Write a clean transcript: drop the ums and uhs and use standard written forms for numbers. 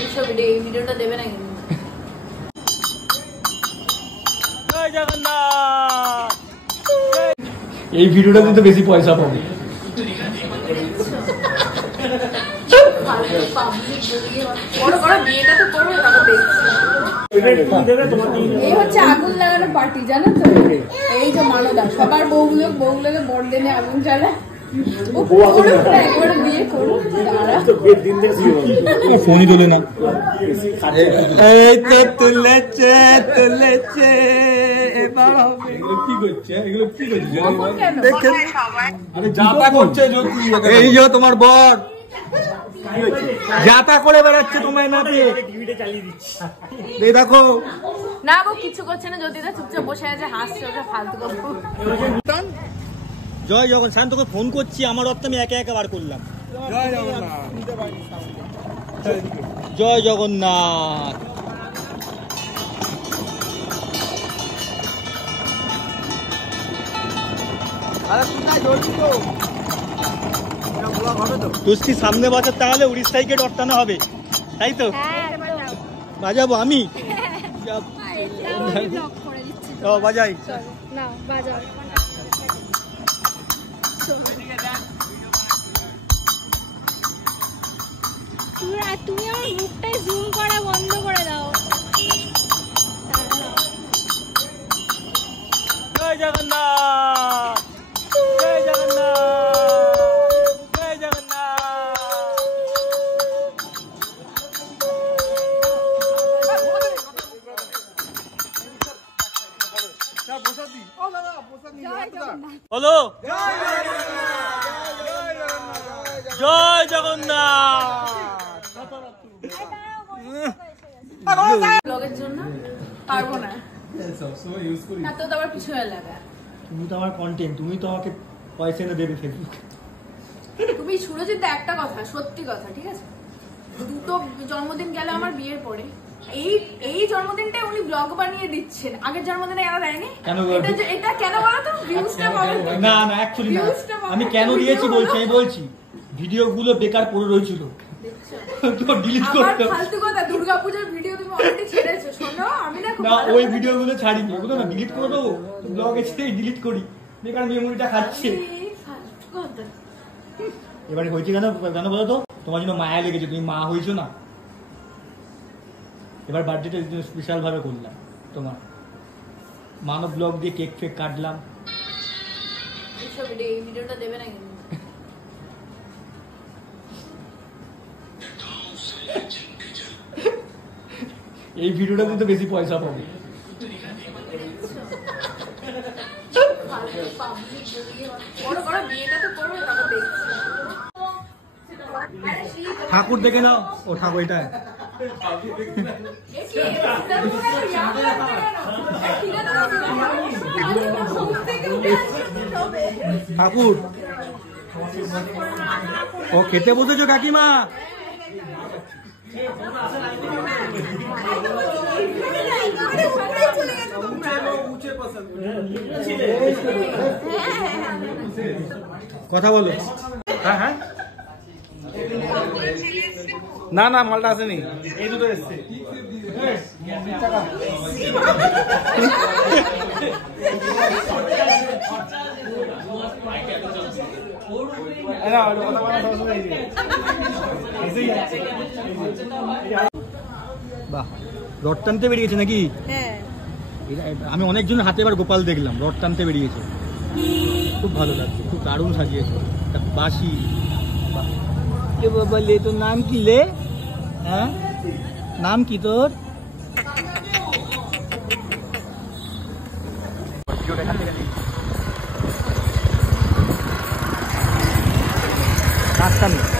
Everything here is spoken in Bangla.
এই ভিডিওটা দেবে না কিন্তু। জয় জগন্নাথ। এই ভিডিওটা দিতে বেশি পয়সা পাবে। এই হচ্ছে আগুন লাগানো পার্টি, জানো তো? এই যে মানদা সবার বউগুলোকে বর দেনে আগুন জ্বালায়। ফোনই তোলে না। এই তো তুলেছে তুলেছে, এবার হবে। এগুলো কি করছে? এগুলো কি করছে? আরে যাতা করছে জ্যোতি। এই যে তোমার বর যাতা করে বেড়াচ্ছে তোমায় না দিয়ে। এই দেখো না, গো কিছু করছে না, জ্যোতিদা চুপচাপ বসে আছে, হাসছে, ওটা ফালতু গল্প। জয় জগন্নাথ। শান্ত তোকে ফোন করছি, আমার অর্থ আমি একে একে বার করলাম। জয় জগন্নাথ। জয় জগন্নাথ। তুষ্টি সামনে বাজার, তাহলে উড়িষ্যায় গিয়ে টটানো হবে, তাই তো? বাজাবো আমি, বাজাই না বাজাও। তুমি আমার মুখটাই জুম করা বন্ধ করে দাও। জয় জগন্নাথ। জয় জগন্নাথ। জয় জগন্নাথ। বলো জয় জগন্নাথ। ব্লগের জন্য পারবো না, তো আবার কিছু লাগা। তুমি তো আমার কন্টেন্ট, তুমি তো আমাকে পয়সা এনে দেবে ফেসবুক। তুমি সুরজিৎ, একটা কথা, সত্যি কথা, ঠিক আছে? দুটো জন্মদিন গেল আমার বিয়ের পরে, এই জন্মদিনটা উনি ব্লগ বানিয়ে দিচ্ছেন, আগের জন্মদিনে এরা দেয়নি। এটা কেন বলো তো? ভিউজটা পাবে না। না অ্যাকচুয়ালি আমি কেন দিয়েছি বলছি, আমি বলছি ভিডিওগুলো বেকার পড়ে রয়েছিল, তো ডিলিট করতে। ফালতু কথা, দুর্গাপূজার ভিডিও তুমি অলরেডি ছেড়েছো, শোনো আমি না ওই ভিডিওগুলো ছাড়িনি, ওগুলো না ডিলিট করে দেবো, তো ব্লগে ছেড়ে ডিলিট করি, বেকার মেমোরিটা খাচ্ছে। এবারে হয়েছে কেন বলো তো? তোমার জন্য মায়া লেগেছে, তুমি মা হয়েছো না। এবার বার্থডেটা স্পেশাল ভাবে করলাম, তোমার মানব ব্লগ দিয়ে কেক ফেক কাটলাম। এই ভিডিওটা দেবে না কিন্তু। এই ভিডিওটা দিতে বেশি পয়সা পাবে। ঠাকুর দেখে নাও, ও ঠাকুর এটা ঠাকুর। ও খেতে বসেছো কাকিমা? কথা বলো। হ্যাঁ হ্যাঁ, না না মালটা আসেনি, এই দুটো এসছে। বাহ, রড টানতে বেরিয়েছে নাকি? আমি অনেকজনের হাতে এবার গোপাল দেখলাম রড টানতে বেরিয়েছে, খুব ভালো লাগছে, খুব দারুণ সাজিয়েছে। বাসি কে বলে, তোর নাম কি লে? হ্যাঁ নাম কি তোর? রাস্তা নেই।